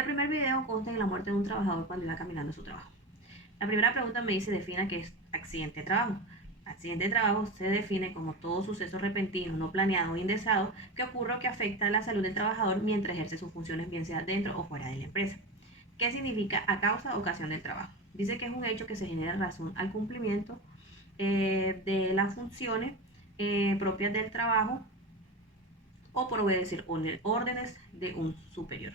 El primer video consta en la muerte de un trabajador cuando iba caminando a su trabajo. La primera pregunta me dice, defina qué es accidente de trabajo. Accidente de trabajo se define como todo suceso repentino, no planeado o indeseado que ocurre o que afecta a la salud del trabajador mientras ejerce sus funciones, bien sea dentro o fuera de la empresa. ¿Qué significa a causa o ocasión del trabajo? Dice que es un hecho que se genera en razón al cumplimiento de las funciones propias del trabajo o por obedecer órdenes de un superior.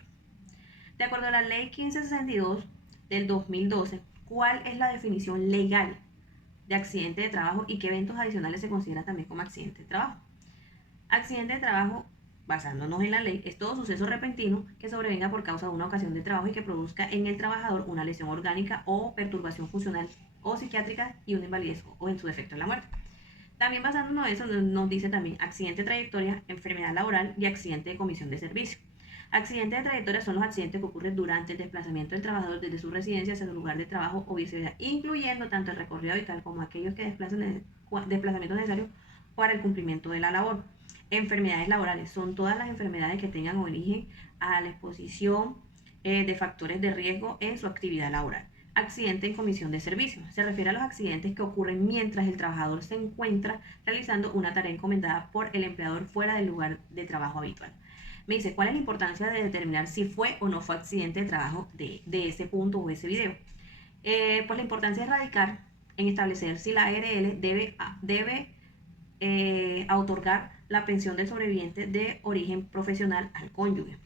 De acuerdo a la ley 1562 del 2012, ¿cuál es la definición legal de accidente de trabajo y qué eventos adicionales se considera también como accidente de trabajo? Accidente de trabajo, basándonos en la ley, es todo suceso repentino que sobrevenga por causa de una ocasión de trabajo y que produzca en el trabajador una lesión orgánica o perturbación funcional o psiquiátrica y una invalidez o en su defecto la muerte. También basándonos en eso nos dice también accidente de trayectoria, enfermedad laboral y accidente de comisión de servicio. Accidentes de trayectoria son los accidentes que ocurren durante el desplazamiento del trabajador desde su residencia hacia su lugar de trabajo o viceversa, incluyendo tanto el recorrido habitual como aquellos que desplazamientos necesarios para el cumplimiento de la labor. Enfermedades laborales son todas las enfermedades que tengan origen a la exposición de factores de riesgo en su actividad laboral. Accidente en comisión de servicio. Se refiere a los accidentes que ocurren mientras el trabajador se encuentra realizando una tarea encomendada por el empleador fuera del lugar de trabajo habitual. Me dice, ¿cuál es la importancia de determinar si fue o no fue accidente de trabajo de ese punto o ese video? Pues la importancia es radicar en establecer si la ARL debe otorgar la pensión del sobreviviente de origen profesional al cónyuge.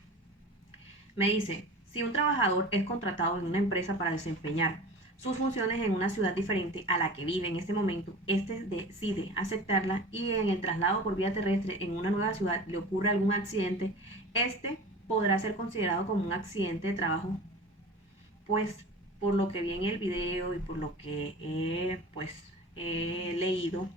Me dice, si un trabajador es contratado en una empresa para desempeñar sus funciones en una ciudad diferente a la que vive en este momento, este decide aceptarla y en el traslado por vía terrestre en una nueva ciudad le ocurre algún accidente, este podrá ser considerado como un accidente de trabajo, pues por lo que vi en el video y por lo que he leído,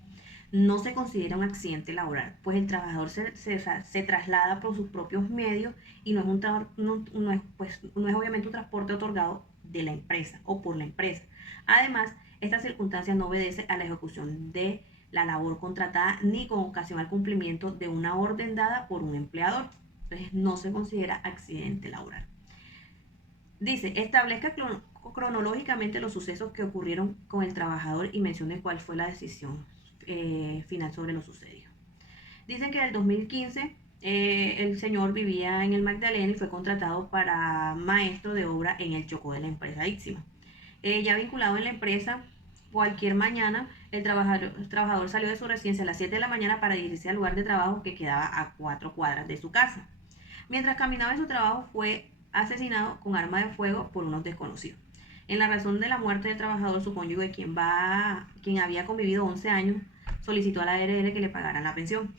no se considera un accidente laboral, pues el trabajador se traslada por sus propios medios y no es obviamente un transporte otorgado de la empresa o por la empresa. Además, esta circunstancia no obedece a la ejecución de la labor contratada ni con ocasión al cumplimiento de una orden dada por un empleador. Entonces, no se considera accidente laboral. Dice, establezca cronológicamente los sucesos que ocurrieron con el trabajador y mencione cuál fue la decisión final sobre lo sucedido. Dicen que en el 2015 el señor vivía en el Magdalena y fue contratado para maestro de obra en el Chocó de la empresa Ixima. Ya vinculado en la empresa, cualquier mañana el trabajador salió de su residencia a las 7 de la mañana para dirigirse al lugar de trabajo que quedaba a 4 cuadras de su casa. Mientras caminaba en su trabajo fue asesinado con arma de fuego por unos desconocidos. En la razón de la muerte del trabajador, su cónyuge, quien había convivido 11 años, solicitó a la ARL que le pagaran la pensión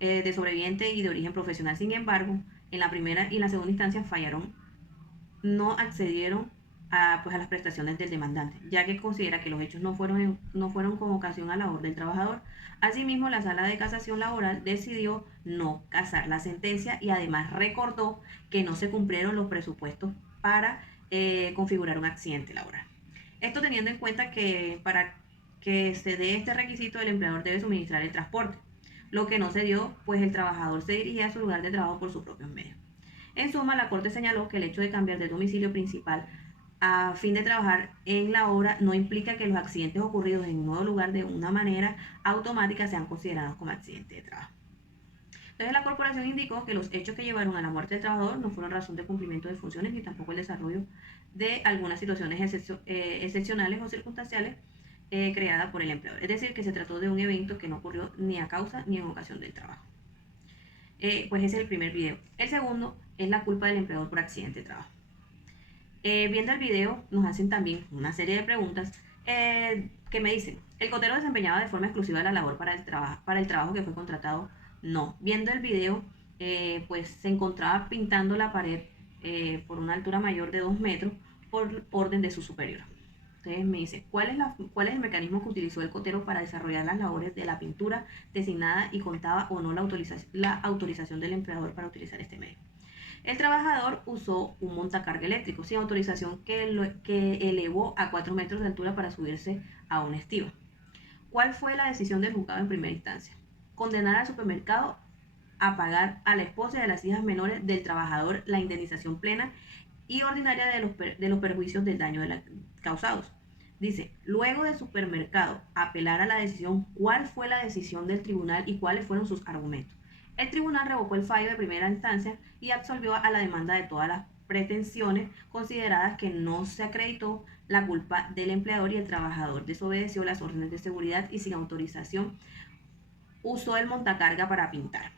de sobreviviente y de origen profesional. Sin embargo, en la primera y la segunda instancia fallaron, no accedieron a las prestaciones del demandante, ya que considera que los hechos no fueron con ocasión a la labor del trabajador. Asimismo, la Sala de Casación Laboral decidió no casar la sentencia y además recordó que no se cumplieron los presupuestos para configurar un accidente laboral. Esto teniendo en cuenta que para que se dé este requisito el empleador debe suministrar el transporte, lo que no se dio, pues el trabajador se dirigía a su lugar de trabajo por sus propios medios. En suma, la Corte señaló que el hecho de cambiar de domicilio principal a fin de trabajar en la obra no implica que los accidentes ocurridos en un nuevo lugar de una manera automática sean considerados como accidentes de trabajo. Entonces, la corporación indicó que los hechos que llevaron a la muerte del trabajador no fueron razón de cumplimiento de funciones ni tampoco el desarrollo de algunas situaciones excepcionales o circunstanciales creadas por el empleador. Es decir, que se trató de un evento que no ocurrió ni a causa ni en ocasión del trabajo. Pues ese es el primer video. El segundo es la culpa del empleador por accidente de trabajo. Viendo el video nos hacen también una serie de preguntas que me dicen, ¿el cotero desempeñaba de forma exclusiva la labor para el trabajo que fue contratado? No. Viendo el video, pues se encontraba pintando la pared por una altura mayor de 2 metros por orden de su superior. Entonces me dice, ¿cuál es el mecanismo que utilizó el cotero para desarrollar las labores de la pintura designada y contaba o no la autorización del empleador para utilizar este medio? El trabajador usó un montacarga eléctrico sin autorización que elevó a 4 metros de altura para subirse a un estivo. ¿Cuál fue la decisión del juzgado en primera instancia? Condenar al supermercado a pagar a la esposa y a las hijas menores del trabajador la indemnización plena y ordinaria de los perjuicios del daño causados. Dice, luego de supermercado apelar a la decisión, ¿cuál fue la decisión del tribunal y cuáles fueron sus argumentos? El tribunal revocó el fallo de primera instancia y absolvió a la demanda de todas las pretensiones consideradas que no se acreditó la culpa del empleador y el trabajador desobedeció las órdenes de seguridad y sin autorización usó el montacarga para pintar.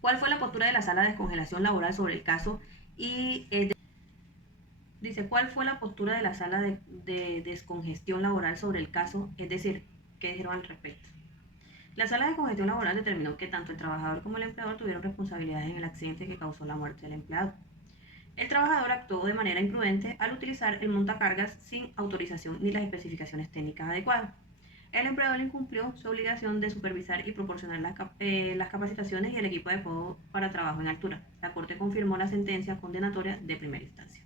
¿Cuál fue la postura de la sala de descongelación laboral sobre el caso? Y dice, ¿cuál fue la postura de la sala de descongestión laboral sobre el caso? Es decir, ¿qué dijeron al respecto? La sala de descongestión laboral determinó que tanto el trabajador como el empleador tuvieron responsabilidades en el accidente que causó la muerte del empleado. El trabajador actuó de manera imprudente al utilizar el montacargas sin autorización ni las especificaciones técnicas adecuadas. El empleador incumplió su obligación de supervisar y proporcionar las capacitaciones y el equipo adecuado para trabajo en altura. La Corte confirmó la sentencia condenatoria de primera instancia.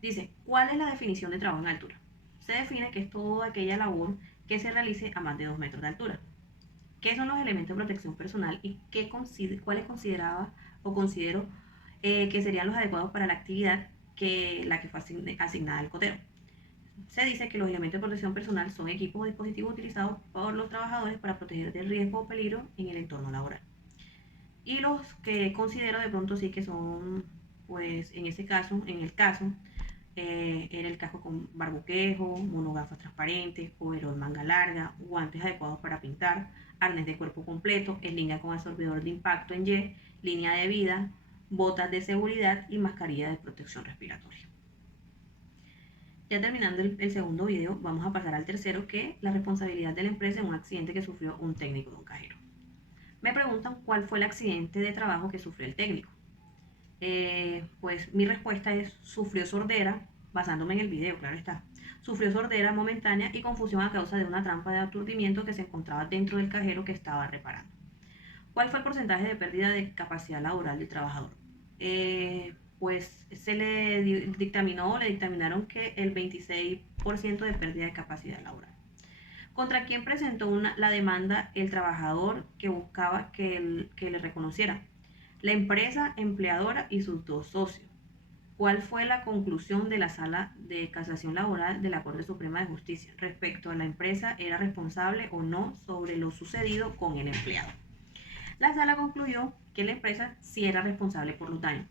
Dice, ¿cuál es la definición de trabajo en altura? Se define que es toda aquella labor que se realice a más de 2 metros de altura. ¿Qué son los elementos de protección personal y cuáles consideraba o considero que serían los adecuados para la actividad la que fue asignada al cotero? Se dice que los elementos de protección personal son equipos o dispositivos utilizados por los trabajadores para proteger del riesgo o peligro en el entorno laboral. Y los que considero de pronto sí que son, pues en ese caso, era el casco con barboquejo, monogafas transparentes, overol manga larga, guantes adecuados para pintar, arnés de cuerpo completo, eslinga con absorbedor de impacto en Y, línea de vida, botas de seguridad y mascarilla de protección respiratoria. Ya terminando el segundo video, vamos a pasar al tercero, que es la responsabilidad de la empresa en un accidente que sufrió un técnico de un cajero. Me preguntan cuál fue el accidente de trabajo que sufrió el técnico. Pues mi respuesta es sufrió sordera, basándome en el video, claro está. Sufrió sordera momentánea y confusión a causa de una trampa de aturdimiento que se encontraba dentro del cajero que estaba reparando. ¿Cuál fue el porcentaje de pérdida de capacidad laboral del trabajador? Pues se le dictaminaron que el 26% de pérdida de capacidad laboral. ¿Contra quién presentó la demanda el trabajador que buscaba que le reconociera? La empresa empleadora y sus dos socios. ¿Cuál fue la conclusión de la Sala de Casación Laboral de la Corte Suprema de Justicia respecto a la empresa era responsable o no sobre lo sucedido con el empleado? La sala concluyó que la empresa sí era responsable por los daños,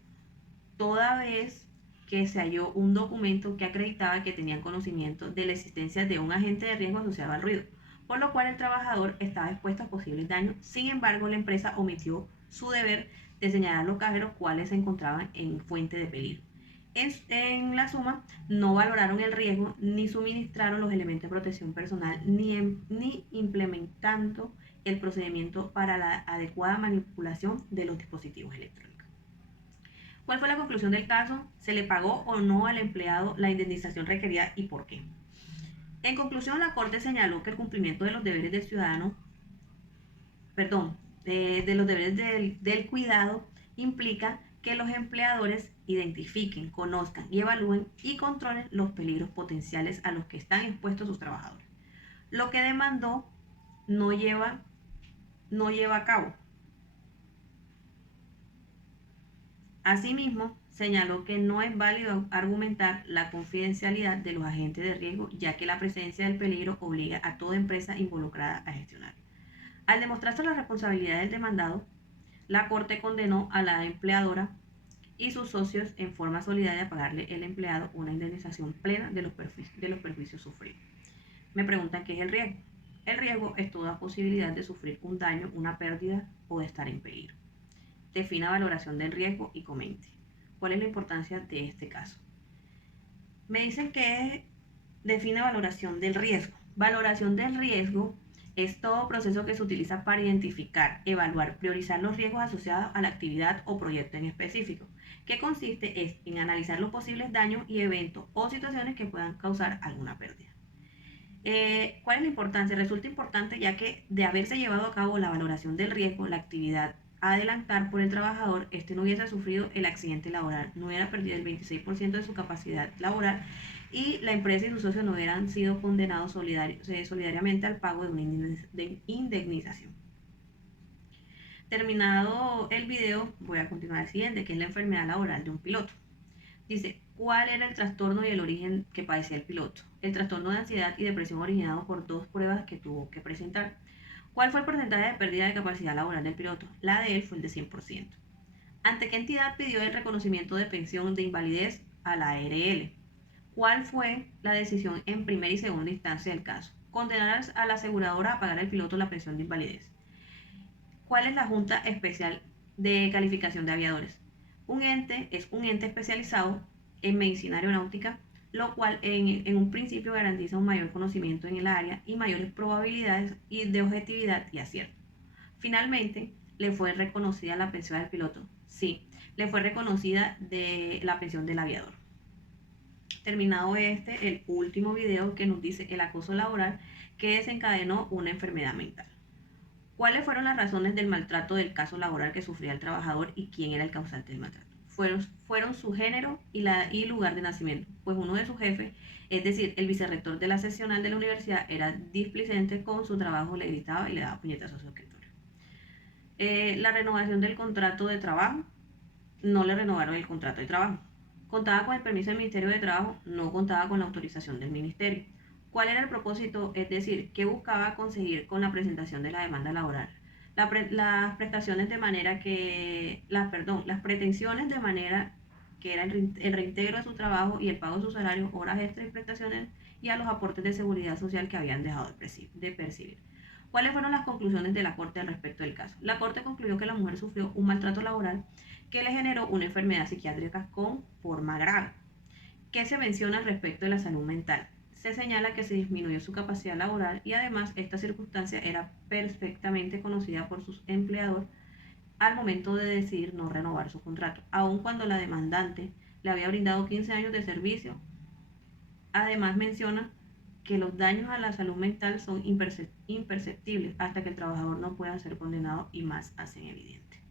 toda vez que se halló un documento que acreditaba que tenían conocimiento de la existencia de un agente de riesgo asociado al ruido, por lo cual el trabajador estaba expuesto a posibles daños. Sin embargo, la empresa omitió su deber de señalar a los cajeros cuáles se encontraban en fuente de peligro. En la suma, no valoraron el riesgo ni suministraron los elementos de protección personal ni implementando el procedimiento para la adecuada manipulación de los dispositivos electrónicos. ¿Cuál fue la conclusión del caso? ¿Se le pagó o no al empleado la indemnización requerida y por qué? En conclusión, la Corte señaló que el cumplimiento de los deberes del ciudadano, de los deberes del cuidado implica que los empleadores identifiquen, conozcan y evalúen y controlen los peligros potenciales a los que están expuestos sus trabajadores. Lo que demandó no lleva a cabo. Asimismo, señaló que no es válido argumentar la confidencialidad de los agentes de riesgo, ya que la presencia del peligro obliga a toda empresa involucrada a gestionar. Al demostrarse la responsabilidad del demandado, la Corte condenó a la empleadora y sus socios en forma solidaria a pagarle al empleado una indemnización plena de los perjuicios sufridos. Me preguntan qué es el riesgo. El riesgo es toda posibilidad de sufrir un daño, una pérdida o de estar en peligro. Defina valoración del riesgo y comente. ¿Cuál es la importancia de este caso? Me dicen que define valoración del riesgo. Valoración del riesgo es todo proceso que se utiliza para identificar, evaluar, priorizar los riesgos asociados a la actividad o proyecto en específico, que consiste en analizar los posibles daños y eventos o situaciones que puedan causar alguna pérdida. ¿Cuál es la importancia? Resulta importante ya que de haberse llevado a cabo la valoración del riesgo, la actividad a adelantar por el trabajador, no hubiese sufrido el accidente laboral, no hubiera perdido el 26% de su capacidad laboral y la empresa y sus socios no hubieran sido condenados solidariamente al pago de una indemnización. Terminado el video, voy a continuar al siguiente, que es la enfermedad laboral de un piloto. Dice, ¿cuál era el trastorno y el origen que padecía el piloto? El trastorno de ansiedad y depresión originado por 2 pruebas que tuvo que presentar. ¿Cuál fue el porcentaje de pérdida de capacidad laboral del piloto? La de él fue el de 100%. ¿Ante qué entidad pidió el reconocimiento de pensión de invalidez? A la ARL. ¿Cuál fue la decisión en primera y segunda instancia del caso? Condenar a la aseguradora a pagar al piloto la pensión de invalidez. ¿Cuál es la Junta Especial de Calificación de Aviadores? Es un ente especializado en medicina aeronáutica, lo cual en un principio garantiza un mayor conocimiento en el área y mayores probabilidades de objetividad y acierto. Finalmente, ¿le fue reconocida la pensión del piloto? Sí, le fue reconocida de la pensión del aviador. Terminado el último video que nos dice el acoso laboral que desencadenó una enfermedad mental. ¿Cuáles fueron las razones del maltrato del caso laboral que sufría el trabajador y quién era el causante del maltrato? Fueron su género y lugar de nacimiento, pues uno de sus jefes, es decir, el vicerrector de la seccional de la universidad, era displicente con su trabajo, le gritaba y le daba puñetazos a su escritorio. La renovación del contrato de trabajo, no le renovaron el contrato de trabajo. Contaba con el permiso del Ministerio de Trabajo, no contaba con la autorización del Ministerio. ¿Cuál era el propósito? Es decir, ¿qué buscaba conseguir con la presentación de la demanda laboral? Las prestaciones de manera que, las pretensiones de manera que era el reintegro de su trabajo y el pago de su salario, horas extras y prestaciones y a los aportes de seguridad social que habían dejado de percibir. ¿Cuáles fueron las conclusiones de la Corte al respecto del caso? La Corte concluyó que la mujer sufrió un maltrato laboral que le generó una enfermedad psiquiátrica con forma grave. ¿Qué se menciona al respecto de la salud mental? Se señala que se disminuyó su capacidad laboral y además esta circunstancia era perfectamente conocida por sus empleadores al momento de decidir no renovar su contrato, aun cuando la demandante le había brindado 15 años de servicio. Además menciona que los daños a la salud mental son imperceptibles hasta que el trabajador no pueda ser condenado y más hacen evidente.